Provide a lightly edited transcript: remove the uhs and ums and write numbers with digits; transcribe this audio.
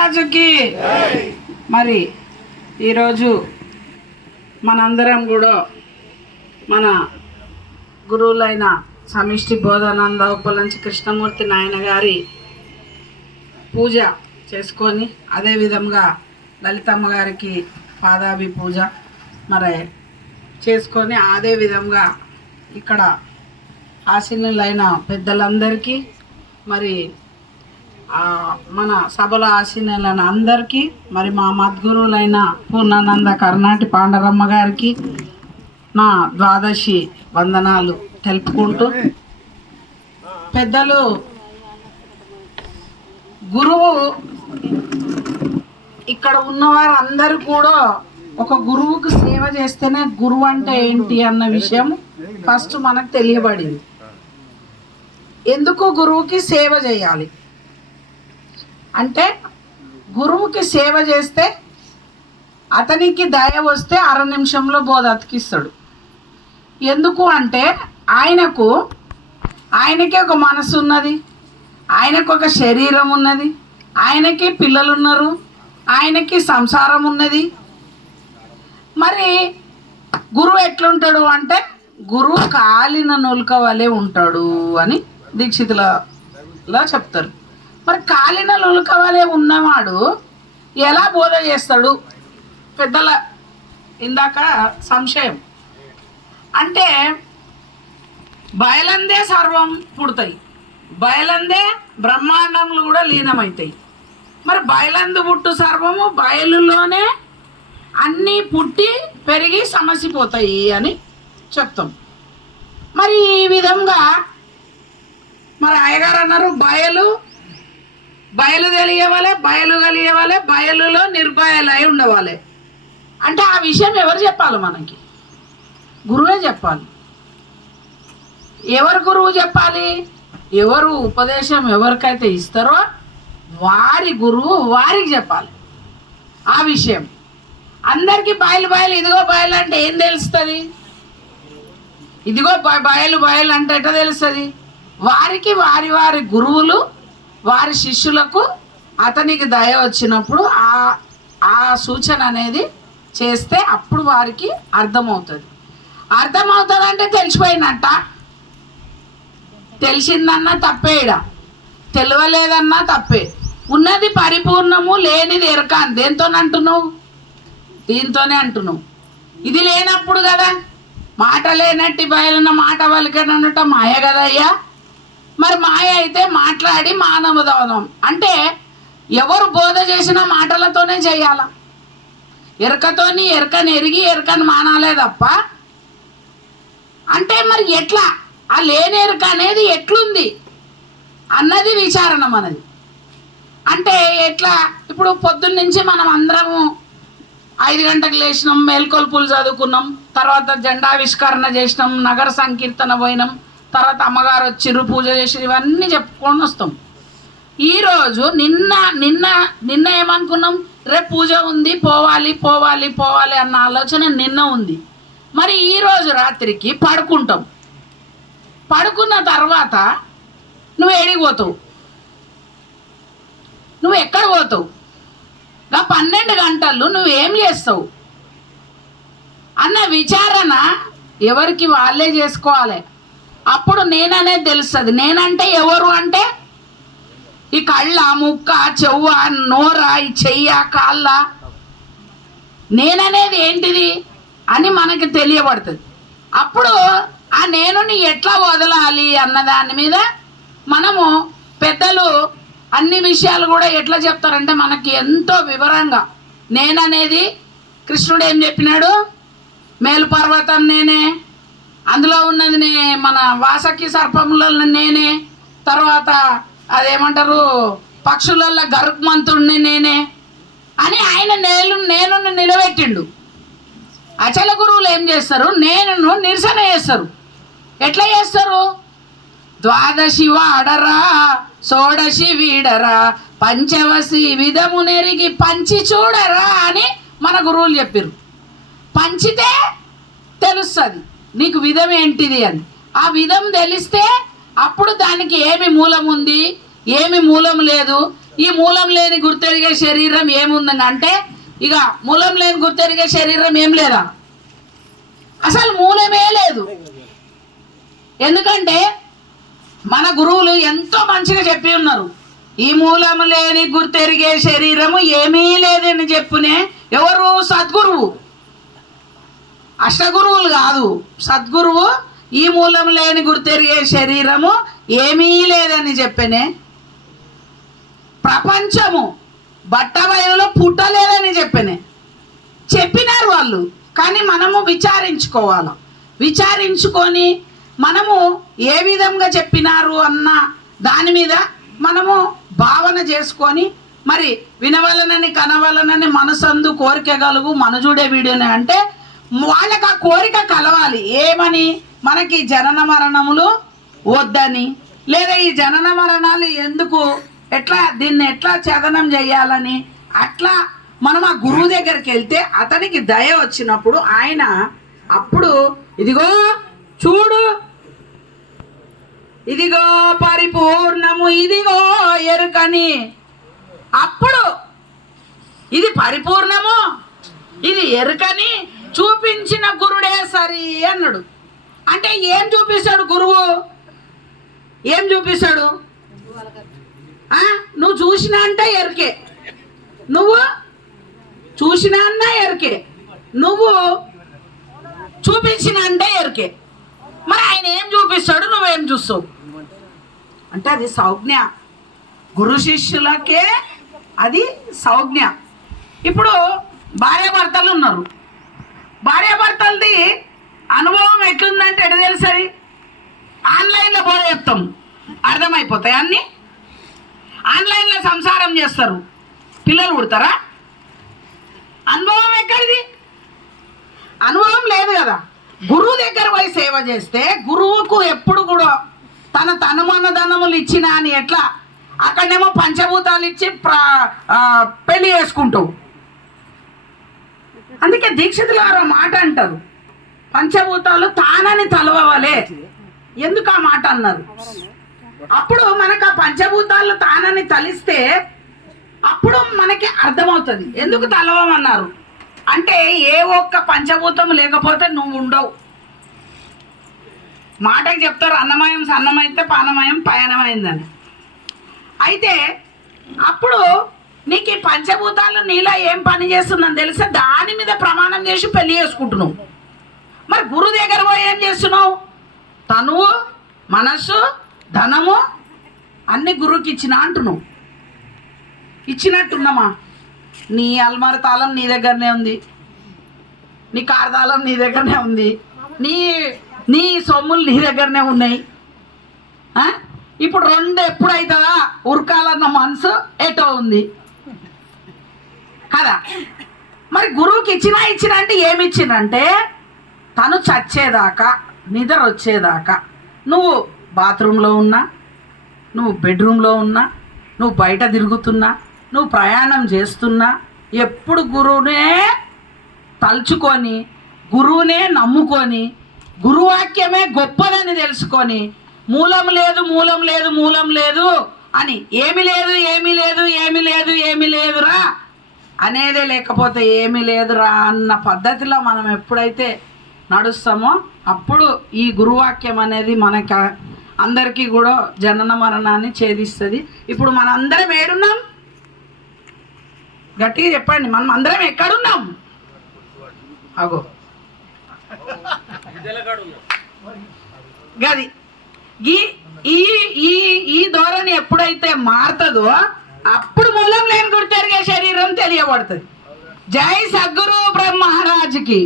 మహారాజుకి. మరి ఈరోజు మనందరం కూడా మన గురువులైన సమిష్టి బోధానంద ఉపలంచి కృష్ణమూర్తి నాయన గారి పూజ చేసుకొని, అదేవిధంగా లలితమ్మ గారికి పాదాభి పూజ మరి చేసుకొని, అదేవిధంగా ఇక్కడ ఆశీనులైన పెద్దలందరికీ, మరి మన సభలో ఆశీనులైన అందరికీ, మరి మా మద్గురువులైన పూర్ణానంద కర్ణాటి పాండరమ్మ గారికి నా ద్వాదశి వందనాలు తెలుపుకుంటూ, పెద్దలు గురువు ఇక్కడ ఉన్నవారు అందరూ కూడా ఒక గురువుకు సేవ చేస్తేనే గురువు అంటే ఏంటి అన్న విషయం ఫస్ట్ మనకు తెలియబడింది. ఎందుకు గురువుకి సేవ చేయాలి అంటే, గురువుకి సేవ చేస్తే అతనికి దయ వస్తే 6 నిమిషంలో బోధ అతికిస్తాడు. ఎందుకు అంటే ఆయనకి ఒక మనసు ఉన్నది, ఆయనకు ఒక శరీరం ఉన్నది, ఆయనకి పిల్లలు ఉన్నారు, ఆయనకి సంసారం ఉన్నది. మరి గురువు ఎట్లుంటాడు అంటే, గురువు కాలిన నులక వలె ఉంటాడు అని దీక్షితులలో చెప్తారు. మరి కాలిన నులక వలె ఉన్నవాడు ఎలా బోధ చేస్తాడు? పెద్దల ఇందాక సంశయం అంటే, బయలందే సర్వం పుడతాయి, బయలందే బ్రహ్మాండములు కూడా లీనమవుతాయి. మరి బయలందు పుట్టు సర్వము, బయలులోనే అన్నీ పుట్టి పెరిగి సమసిపోతాయి అని చెప్తాం. మరి ఈ విధంగా మరి అయ్యగారు అన్నారు, బయలు తెలియవాలి, బయలు కలిగేవాలి, బయలులో నిర్భయలై ఉండవాలి. అంటే ఆ విషయం ఎవరు చెప్పాలి? మనకి గురువే చెప్పాలి. ఎవరు గురువు చెప్పాలి? ఎవరు ఉపదేశం ఎవరికైతే ఇస్తారో వారి గురువు వారికి చెప్పాలి ఆ విషయం. అందరికీ బయలు ఇదిగో బయలు అంటే ఏం తెలుస్తుంది? ఇదిగో బయలు అంటే ఎట్లా తెలుస్తుంది? వారికి వారి గురువులు వారి శిష్యులకు అతనికి దయ వచ్చినప్పుడు ఆ సూచన అనేది చేస్తే అప్పుడు వారికి అర్థమవుతుంది. అంటే తెలిసిపోయినట్ట, తెలిసిందన్నా తప్పేయడా, తెలియలేదన్నా తప్పే. ఉన్నది పరిపూర్ణము, లేనిది ఎరక. దేంతోనే అంటున్నావు? దీంతోనే అంటున్నావు. ఇది లేనప్పుడు కదా మాట లేనట్టి బయలున్న మాట వలికనట మాయ కదయ్యా. మరి మాయ అయితే మాట్లాడి మానవదవనం అంటే ఎవరు బోధ చేసిన మాటలతోనే చేయాల. ఎరకతోని ఎరకని ఎరిగి ఎరకని మానాలే తప్ప. అంటే మరి ఎట్లా ఆ లేని ఎరక అనేది ఎట్లుంది అన్నది విచారణ మనది. అంటే ఎట్లా? ఇప్పుడు పొద్దున్నుంచి మనం అందరము 5 గంటలకు లేచినాం, మేల్కొల్పులు చదువుకున్నాం, తర్వాత జెండావిష్కరణ చేసినాం, నగర సంకీర్తన పోయినాం, తర్వాత అమ్మగారు వచ్చిర్రు, పూజ చేసి ఇవన్నీ చెప్పుకొని వస్తాం. ఈరోజు నిన్న ఏమనుకున్నాం? రేపు పూజ ఉంది, పోవాలి అన్న ఆలోచన నిన్న ఉంది. మరి ఈరోజు రాత్రికి పడుకుంటాం. పడుకున్న తర్వాత నువ్వు ఏడికి పోతావు? నువ్వు ఎక్కడ పోతావు? 12 గంటలు నువ్వేం చేస్తావు అన్న విచారణ ఎవరికి వాళ్ళే చేసుకోవాలి. అప్పుడు నేననేది తెలుస్తుంది. నేనంటే ఎవరు అంటే ఈ కళ్ళ, ముక్క, చెవ్వ, నోర, ఈ చెయ్య, కాళ్ళ, నేననేది ఏంటిది అని మనకి తెలియబడుతుంది. అప్పుడు ఆ నేనుని ఎట్లా వదలాలి అన్న దాని మీద మనము పెద్దలు అన్ని విషయాలు కూడా ఎట్లా చెప్తారంటే మనకి ఎంతో వివరంగా. నేననేది కృష్ణుడు ఏం చెప్పినాడు? మేలుపర్వతం నేనే, అందులో ఉన్నది మన వాసకి సర్పములలో నేనే, తర్వాత అదేమంటారు పక్షులలో గరుత్మంతుడిని నేనే అని ఆయన నేను నిలబెట్టిండు. అచల గురువులు ఏం చేస్తారు? నేను నిరసన చేస్తారు. ఎట్లా చేస్తారు? ద్వాదశి వాడరా, షోడశి వీడరా, పంచవసి విధము నెరిగి పంచి చూడరా అని మన గురువులు చెప్పారు. పంచితే తెలుస్తుంది నీకు విధం ఏంటిది అని. ఆ విధం తెలిస్తే అప్పుడు దానికి ఏమి మూలం ఉంది, ఏమి మూలం లేదు, ఈ మూలం లేని గుర్తెరిగే శరీరం ఏముందని అంటే ఇక మూలం లేని గుర్తెరిగే శరీరం ఏం లేదా, అసలు మూలమే లేదు. ఎందుకంటే మన గురువులు ఎంతో మంచిగా చెప్పి ఉన్నారు, ఈ మూలము లేని గుర్తెరిగే శరీరము ఏమీ లేదని చెప్పునే. ఎవరు? సద్గురువు, అష్టగురువులు కాదు, సద్గురువు ఈ మూలం లేని గుర్తెరిగే శరీరము ఏమీ లేదని చెప్పనే. ప్రపంచము బట్టబయలులో పుట్టలేదని చెప్పినారు వాళ్ళు. కానీ మనము విచారించుకోవాలి, విచారించుకొని మనము ఏ విధంగా చెప్పినారు అన్న దాని మీద మనము భావన చేసుకొని మరి వినవలనని కనవలనని మనసందు కోరిక కలుగు మనజుడే వీడియోని అంటే వాళ్ళకి ఆ కోరిక కలవాలి. ఏమని? మనకి జనన మరణములు వద్దని, లేదా ఈ జనన మరణాలు ఎందుకు, ఎట్లా దీన్ని ఎట్లా ఛేదనం చేయాలని. అట్లా మనం ఆ గురువు దగ్గరికి వెళ్తే అతనికి దయ వచ్చినప్పుడు ఆయన అప్పుడు ఇదిగో చూడు, ఇదిగో పరిపూర్ణము, ఇదిగో ఎరుకని. అప్పుడు ఇది పరిపూర్ణము, ఇది ఎరుకని చూపించిన గురుడే సరి అన్నాడు. అంటే ఏం చూపిస్తాడు గురువు? ఏం చూపిస్తాడు? నువ్వు చూసినా అంటే ఎరుకే, నువ్వు చూసినా అన్నా ఎరుకే, నువ్వు చూపించిన అంటే ఎరుకే. మరి ఆయన ఏం చూపిస్తాడు, నువ్వేం చూస్తావు అంటే అది సౌజ్ఞ. గురు శిష్యులకే అది సౌజ్ఞ. ఇప్పుడు భార్యాభర్తలు ఉన్నారు, భార్యాభర్తలది అనుభవం ఎట్లుందంటే ఎటు తెలుసది? ఆన్లైన్లో పోయి చెప్తాం, అర్థమైపోతాయి అన్నీ. ఆన్లైన్లో సంసారం చేస్తారు, పిల్లలు పుడతారా? అనుభవం ఎక్కడిది? అనుభవం లేదు కదా. గురువు దగ్గర పోయి సేవ చేస్తే గురువుకు ఎప్పుడు కూడా తన తనుమనధనములు ఇచ్చిన అని ఎట్లా అక్కడనేమో పంచభూతాలు ఇచ్చి పెళ్లి చేసుకుంటావు. అందుకే దీక్షితులు గారు మాట అంటారు, పంచభూతాలు తానని తలవలే. ఎందుకు ఆ మాట అన్నారు? అప్పుడు మనకు ఆ పంచభూతాలు తానని తలిస్తే అప్పుడు మనకి అర్థమవుతుంది ఎందుకు తలవమన్నారు. అంటే ఏ ఒక్క పంచభూతం లేకపోతే నువ్వు ఉండవు. మాటకి చెప్తారు అన్నమయం సన్నమైతే పానమయం పయనమైందని. అయితే అప్పుడు నీకు ఈ పంచభూతాలు నీలా ఏం పని చేస్తుందని తెలిస్తే దాని మీద ప్రమాణం చేసి పెళ్లి చేసుకుంటున్నావు. మరి గురువు దగ్గర పోయి ఏం చేస్తున్నావు? తనువు, మనస్సు, ధనము అన్ని గురువుకి ఇచ్చిన అంటున్నావు. ఇచ్చినట్టున్నామా? నీ అల్మార తాళం నీ దగ్గరనే ఉంది, నీ కారు తాళం నీ దగ్గరనే ఉంది, నీ సొమ్ములు నీ దగ్గరనే ఉన్నాయి. ఇప్పుడు రెండు ఎప్పుడైతుందా ఉరకాలన్న మనసు ఎటో ఉంది కదా. మరి గురువుకి ఇచ్చిన అంటే ఏమి ఇచ్చినంటే తను చచ్చేదాకా, నిద్ర వచ్చేదాకా, నువ్వు బాత్రూంలో ఉన్నా, నువ్వు బెడ్రూమ్లో ఉన్నా, నువ్వు బయట తిరుగుతున్నా, నువ్వు ప్రయాణం చేస్తున్నా ఎప్పుడు గురువునే తలుచుకొని, గురువునే నమ్ముకొని, గురువాక్యమే గొప్పదని తెలుసుకొని, మూలం లేదు మూలం లేదు మూలం లేదు అని ఏమి లేదు ఏమి లేదు ఏమి లేదు ఏమి లేదురా అనేదే, లేకపోతే ఏమీ లేదురా అన్న పద్ధతిలో మనం ఎప్పుడైతే నడుస్తామో అప్పుడు ఈ గురువాక్యం అనేది మనకు అందరికీ కూడా జనన మరణాన్ని ఛేదిస్తుంది. ఇప్పుడు మన అందరం ఏడున్నాం? గట్టిగా చెప్పండి, మనం అందరం ఎక్కడున్నాం? అగో గది ఈ ధోరణి ఎప్పుడైతే మారుతుందో అప్పుడు మూలం లేని గుర్తెరిగే శరీరం తెలియబడుతుంది. జై సద్గురు బ్రహ్మ మహారాజుకి.